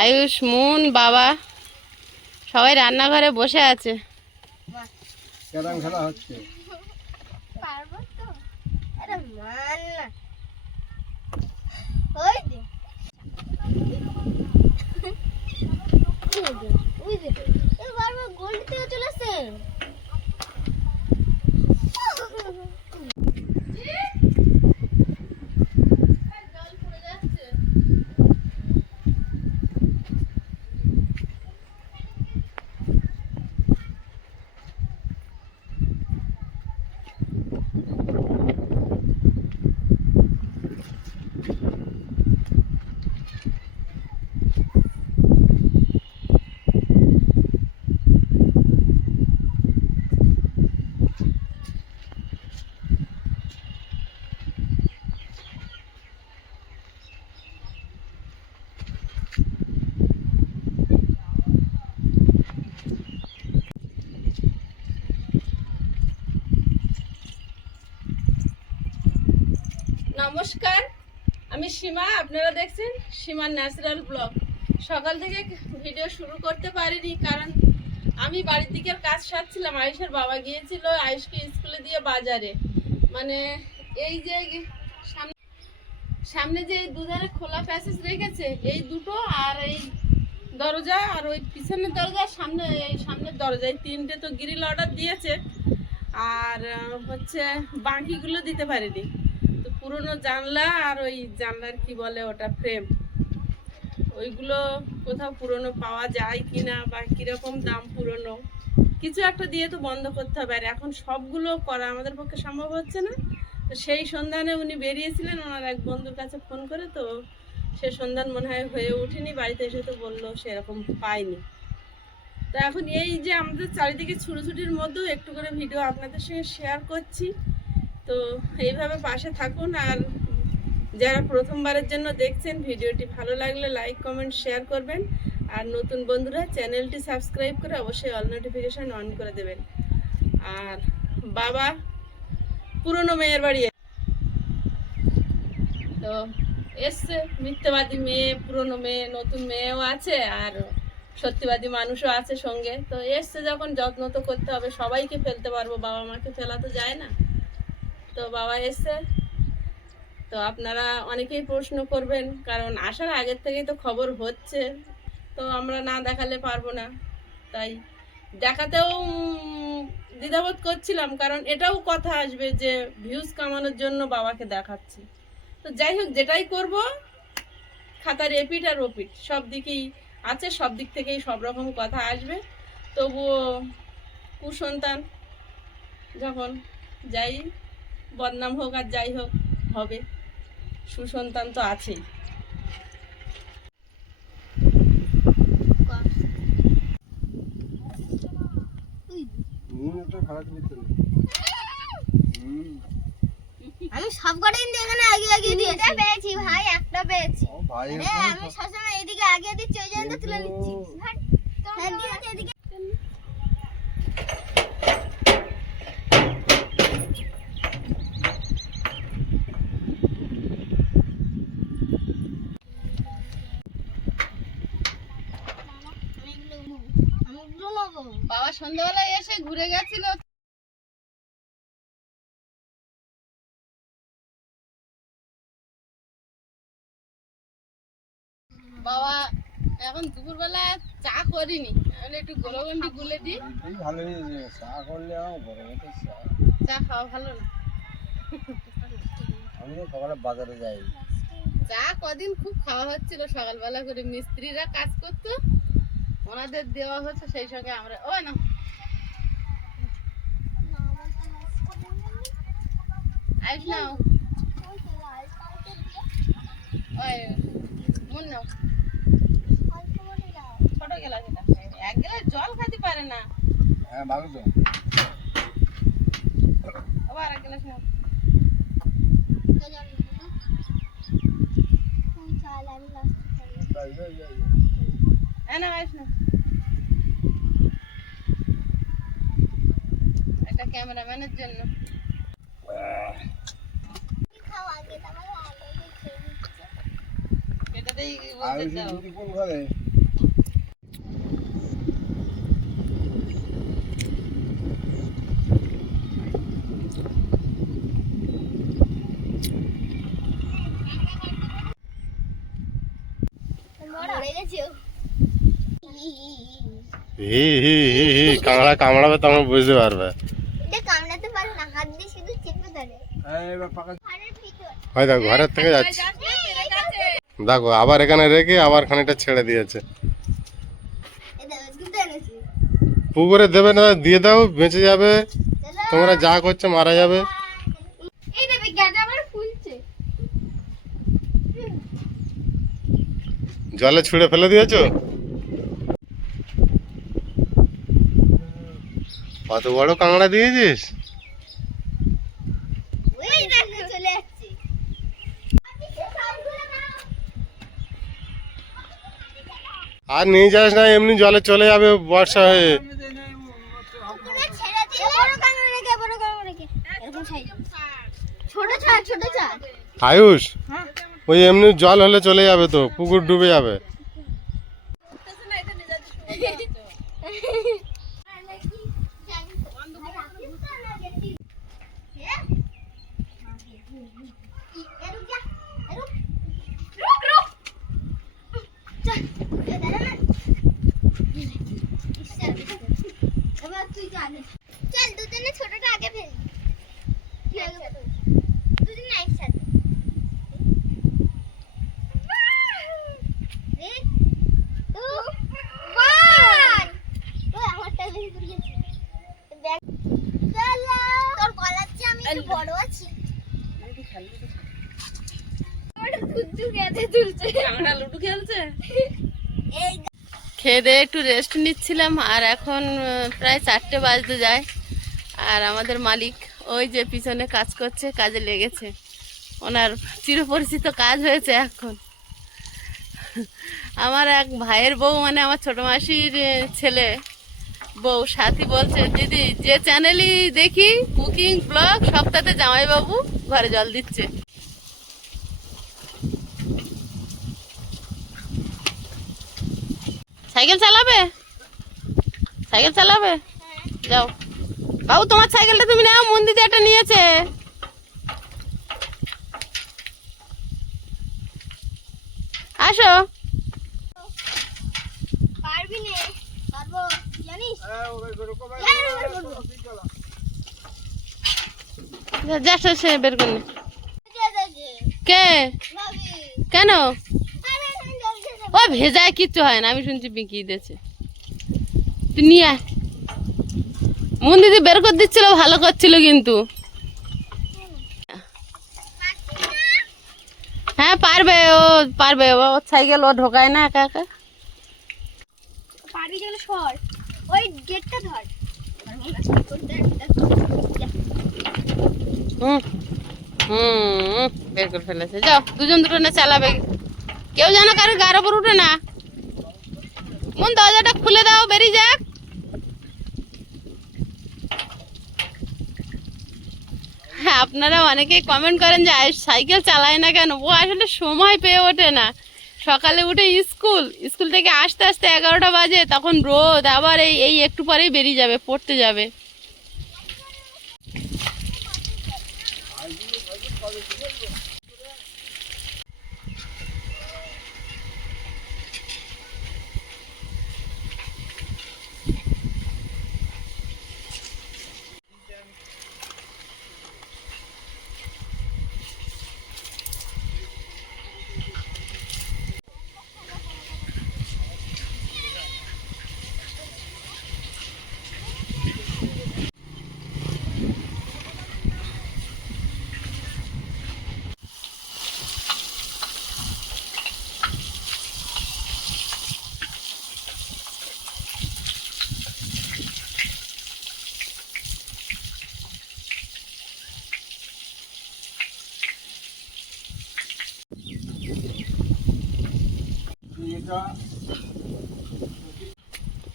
Ayush moon বাবা সবাই রান্নাঘরে বসে আছে। ক্যারাম খেলা হচ্ছে। পারব নমস্কার, আমি সীমা, আপনারা দেখছেন সীমার ন্যাচারাল ব্লগ। সকাল থেকে ভিডিও শুরু করতে পারিনি, কারণ আমি বাড়ির দিকের কাজ সারছিলাম। আয়ুষের বাবা গিয়েছিল আয়ুষকে স্কুলে দিয়ে বাজারে। মানে এই যে সামনে সামনে যে দুধারে খোলা প্যাসেজ রেখেছে, এই দুটো আর এই দরজা আর ওই পিছনের দরজা, সামনে এই সামনের দরজা, এই তিনটে তো গ্রিল অর্ডার দিয়েছে। আর হচ্ছে বাকিগুলো দিতে পারেনি। পুরনো জানলা আর ওই জানলার কি বলে ওটা ফ্রেম ওইগুলো কোথাও পুরনো পাওয়া যায় কিনা বা কীরকম দাম পুরনো। কিছু একটা দিয়ে তো বন্ধ করতে হবে। আর এখন সবগুলো করা আমাদের পক্ষে সম্ভব হচ্ছে না। তো সেই সন্ধানে উনি বেরিয়েছিলেন। ওনার এক বন্ধুর কাছে ফোন করে তো সে সন্ধান মনে হয় হয়ে ওঠেনি। বাড়িতে এসে তো বলল সেরকম পাইনি তো এখন এই যে আমাদের চারিদিকে ছুটোছুটির মধ্যেও একটু করে ভিডিও আপনাদের সঙ্গে শেয়ার করছি। তো এইভাবে পাশে থাকুন আর যারা প্রথমবারের জন্য দেখছেন, ভিডিওটি ভালো লাগলে লাইক কমেন্ট শেয়ার করবেন। আর নতুন বন্ধুরা, চ্যানেলটি সাবস্ক্রাইব করে অবশ্যই অল নোটিফিকেশান অন করে দেবেন। আর বাবা, পুরনো মেয়ের বাড়ি তো এসছে, মিথ্যাবাদী মেয়ে, পুরনো মেয়ে, নতুন মেয়েও আছে আর সত্যিবাদী মানুষও আছে সঙ্গে। তো এসছে যখন, যত্ন তো করতে হবে, সবাইকে ফেলতে পারব বাবা মাকে ফেলা তো যায় না। তো বাবা এসছে। তো আপনারা অনেকেই প্রশ্ন করবেন, কারণ আসার আগের থেকেই তো খবর হচ্ছে, তো আমরা না দেখালে পারব না। তাই দেখাতেও দ্বিধাবোধ করছিলাম, কারণ এটাও কথা আসবে যে ভিউজ কামানোর জন্য বাবাকে দেখাচ্ছি। তো যাই হোক, যেটাই করব, খাতার এপিট আর ওপিট সব দিকেই আছে, সব দিক থেকেই সব রকম কথা আসবে। তবুও কুসন্তান যখন যাই বদনাম হোক আর যাই হোক হবে। সুসন্তান তো আছেই। আমি সব কটা কিন্তু এখানে আগে আগে দিয়েছি। পেয়েছি ভাই একটা পেয়েছি। ও আমি সবসময় এদিকে আগে দিচ্ছি ওই জন্য তুলে নিচ্ছি হ্যাঁ দিয়েছি এদিকে আমি এগুলো নেব। আমি এগুলো নেব। বাবা সন্ধ্যাবেলায় এসে ঘুরে গেছিল। বাবা এখন দুপুরবেলা চা করিনি। একটু গোলগন্ডি গুলে দিই। ভালো চা করলে চা। চা খাওয়া ভালো না। আমি সকালে বাজারে যাই। চা কদিন খুব খাওয়া হচ্ছিল। সকালবেলা করে মিস্ত্রিরা কাজ করতো। ওনাদের দেওয়া হচ্ছে সেই সঙ্গে আমরা ও না। আইস নাও ওই মন নাও ছোট গেলাস এটা এক গেলাস জল খেতে পারে না। হ্যাঁ ভালো তো আবার এক গেলাস নাও যাই, যাই, যাই, যাই। এই না আইস না। এটা ক্যামেরাম্যানের জন্য। কোন কামড়াবে তোমরা বুঝতে পারবে হ্যাঁ ভিতর হয় দেখো ঘরের থেকে যাচ্ছে। দেখো আবার এখানে রেখে আবার খানিকটা ছেড়ে দিয়েছে। দেখো পুকুরে দেবে না দিয়ে দাও বেঁচে যাবে। তোমরা যা করছ মারা যাবে। এই দেবে গাটা আবার ফুলছে। জলে ছুঁড়ে ফেলে দিয়েছ? কত বড় কাঁকড়া দিয়েছিস ওই দেখো চলে যাচ্ছে আর নিয়ে যাস না এমনি জলে চলে যাবে বর্ষা হয়ে। আয়ুষ ওই এমনি জল হলে চলে যাবে তো পুকুর ডুবে যাবে উঠতেছে না, এটা নিজে হাতে শুরু করছ। চল দুজনে ছোটটা আগে ফেল দুজনে একসাথে Three, two, one. ওই আমারটা বেশি দূর গেছে। দেখ। চলো। তোর গলার চেয়ে আমি একটু বড় আছি। ওটা থুতু গেছে তুলছে। কাঁকড়া লুডো খেলছে এই খেয়ে একটু রেস্ট নিচ্ছিলাম আর এখন প্রায় চারটে বাজতে যায়। আর আমাদের মালিক ওই যে পিছনে কাজ করছে, কাজে লেগেছে। ওনার চিরপরিচিত কাজ হয়েছে এখন। আমার এক ভাইয়ের বউ মানে আমার ছোট মাসির ছেলে বউ, সাথী বলছে, দিদি, যে চ্যানেলই দেখি কুকিং ব্লগ সপ্তাহে জামাইবাবু ঘরে জল দিচ্ছে। সাইকেল চালাবে সাইকেল চালাবে যাও বাবু তোমার সাইকেলটা তুমি নাও মন্দিরে একটা নিয়েছে আসো পারবি নে। পারব। জানিস? হ্যাঁ হ্যাঁ। যা- সে- বের করে নে। কে। কেন আরে, আমি জল খেয়ে যাব। ও ভেজায় কিচ্ছু হয় না আমি শুনছি বিকিয়ে দিয়েছে। তুই নিয়ে আয়। মন্দিরে বের করে দিচ্ছিল ভালো করছিল কিন্তু। হ্যাঁ পারবে ও পারবে। ও সাইকেল ও ঢোকায় না একা একা। পারবি যেগুলো সর। ওই গেটটা ধর। হুম হুম বের করে ফেলেছে। যাও দুজন দুটো না চালাবে। কেউ যেন কারোর গার ওপর উঠে না। মন দরজাটা খুলে দাও বেরিয়ে যাক। আপনারা অনেকেই কমেন্ট করেন যে সাইকেল চালায় না কেন? ও আসলে সময় পেয়ে ওঠে না। সকালে উঠে স্কুল স্কুল থেকে আসতে আসতে এগারোটা বাজে, তখন রোদ, আবার এই এই একটু পরেই বেরিয়ে যাবে, পড়তে যাবে।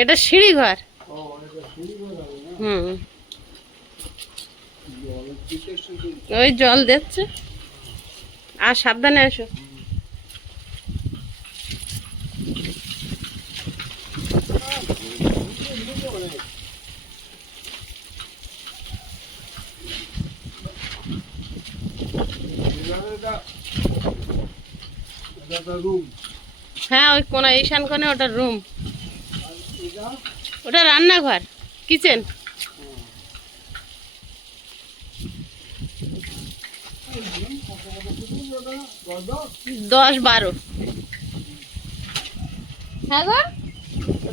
এটা সিঁড়ি ঘর। হুম। ওই জল দিচ্ছে। আর সাবধানে এসো। রুম হ্যাঁ ওই কোনা ঈশান কোণে ওটা রুম ওটা রান্নাঘর কিচেন দশ বারো। হ্যাঁ গো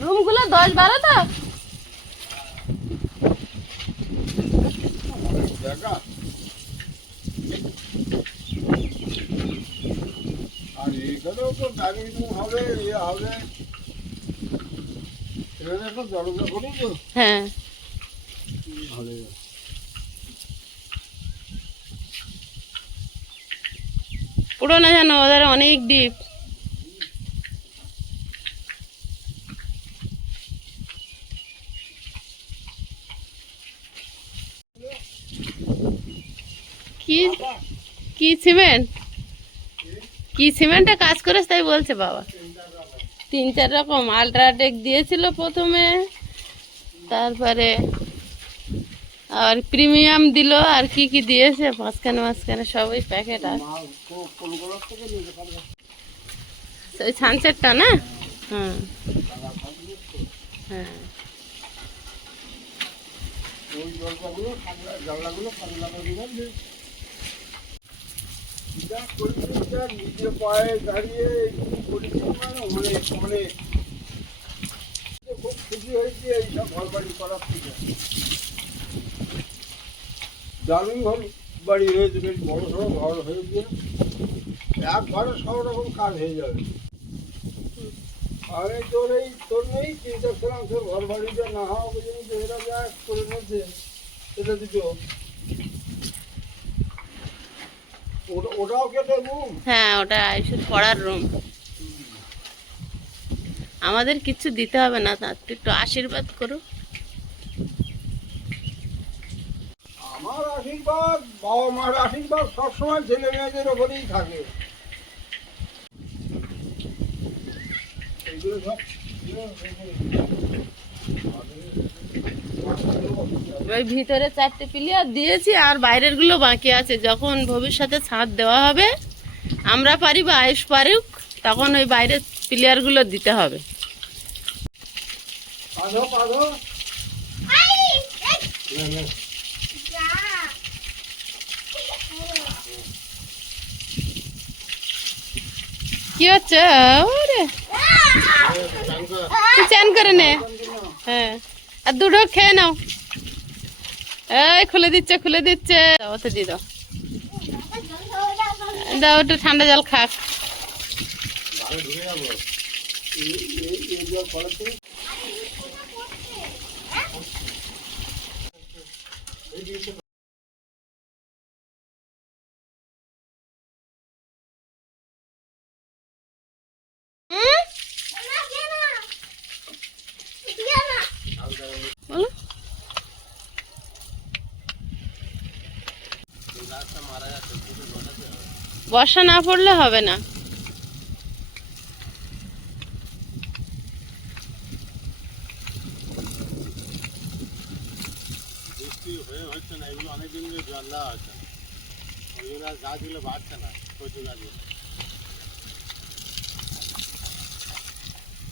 রুমগুলো দশ বারো তো জায়গা আর এখানেও তো ডাইনিং রুম হবে ইয়ে হবে এখানে একটা দরজা করি তো হ্যাঁ। ভালো পুরো না জানো ওদের অনেক ডিপ কি কি সিমেন্ট কি সিমেন্টে কাজ করেছে তাই বলছে বাবা? তিন চার রকম আলট্রাটেক দিয়েছিল প্রথমে, তারপরে আর প্রিমিয়াম দিল, আর কি কি দিয়েছে, মাঝখানে মাঝখানে সবই প্যাকেট আর। সানসেটটা না? হ্যাঁ। কাঁচা জানলাগুলো কাঁচা লাগা দিবেন যে যা করেছি যা নিজে পায়ে দাঁড়িয়ে মানে অনেক অনেক খুব খুশি এইসব ঘর বাড়ি করার থেকে ঘর বাড়ি হয়েছে বড় সড়ো ঘর হয়েছে এক সব রকম কাজ হয়ে যাবে আমি তোর এই তোর নেই চিন্তা করলাম ঘর বাড়িতে না হওয়া পর্যন্ত এরা যা করে নিচ্ছে এটা দিত ওটা ওটাও কে তোর রুম হ্যাঁ ওটা আয়ুষের পড়ার রুম আমাদের কিছু দিতে হবে না একটু আশীর্বাদ করো আমার আশীর্বাদ বাবা মার আশীর্বাদ সবসময় ছেলে মেয়েদের ওপরেই থাকে। সব ওই ভিতরে চারটে প্লেয়ার দিয়েছি আর বাইরেরগুলো বাকি আছে। যখন ভবিষ্যতে ছাদ দেওয়া হবে আমরা পারি বা আয়ুষ পারুক তখন ওই বাইরের প্লেয়ারগুলো দিতে হবে। কি হচ্ছে? ওরে। চান করে নে। হ্যাঁ। আর দুটো খেয়ে নাও। এই খুলে দিচ্ছে খুলে দিচ্ছে। দাও, দাও একটু ঠান্ডা জল খাক এই এই এই যা করেছে বলো বর্ষা না পড়লে হবে না।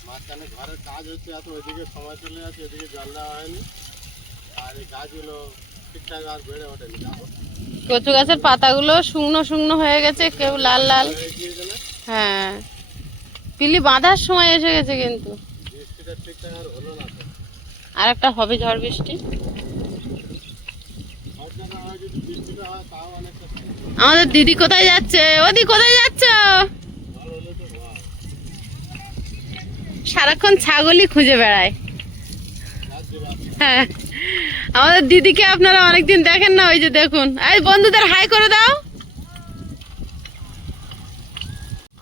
মাঝখানে ঘরের কাজ হচ্ছে এত, ওইদিকে সময় চলে যাচ্ছে, এদিকে জল দেওয়া হয়নি। আর এই গাছগুলো ঠিকঠাক আর বেড়ে ওঠেনি। কচু গাছের পাতাগুলো শুকনো শুকনো হয়ে গেছে, কেউ লাল লাল। হয়ে। পিলি বাঁধার সময় এসে গেছে কিন্তু। আর একটা হবে ঝড় বৃষ্টি। আমাদের দিদি কোথায় যাচ্ছে? ওদি, কোথায় যাচ্ছ? সারাক্ষণ ছাগলই খুঁজে বেড়ায়। হ্যাঁ। আমাদের দিদিকে আপনারা অনেকদিন দেখেন না, ওই যে দেখুন। এই বন্ধুদের হাই করে দাও।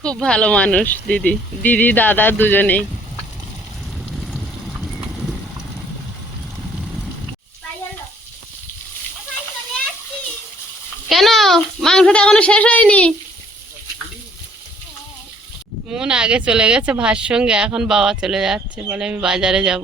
খুব ভালো মানুষ দিদি দিদি, দাদা দুজনেই। কেন? মাংসটা এখনও শেষ হয়নি। মন আগে চলে গেছে ভার সঙ্গে, এখন বাবা চলে যাচ্ছে বলে আমি বাজারে যাব।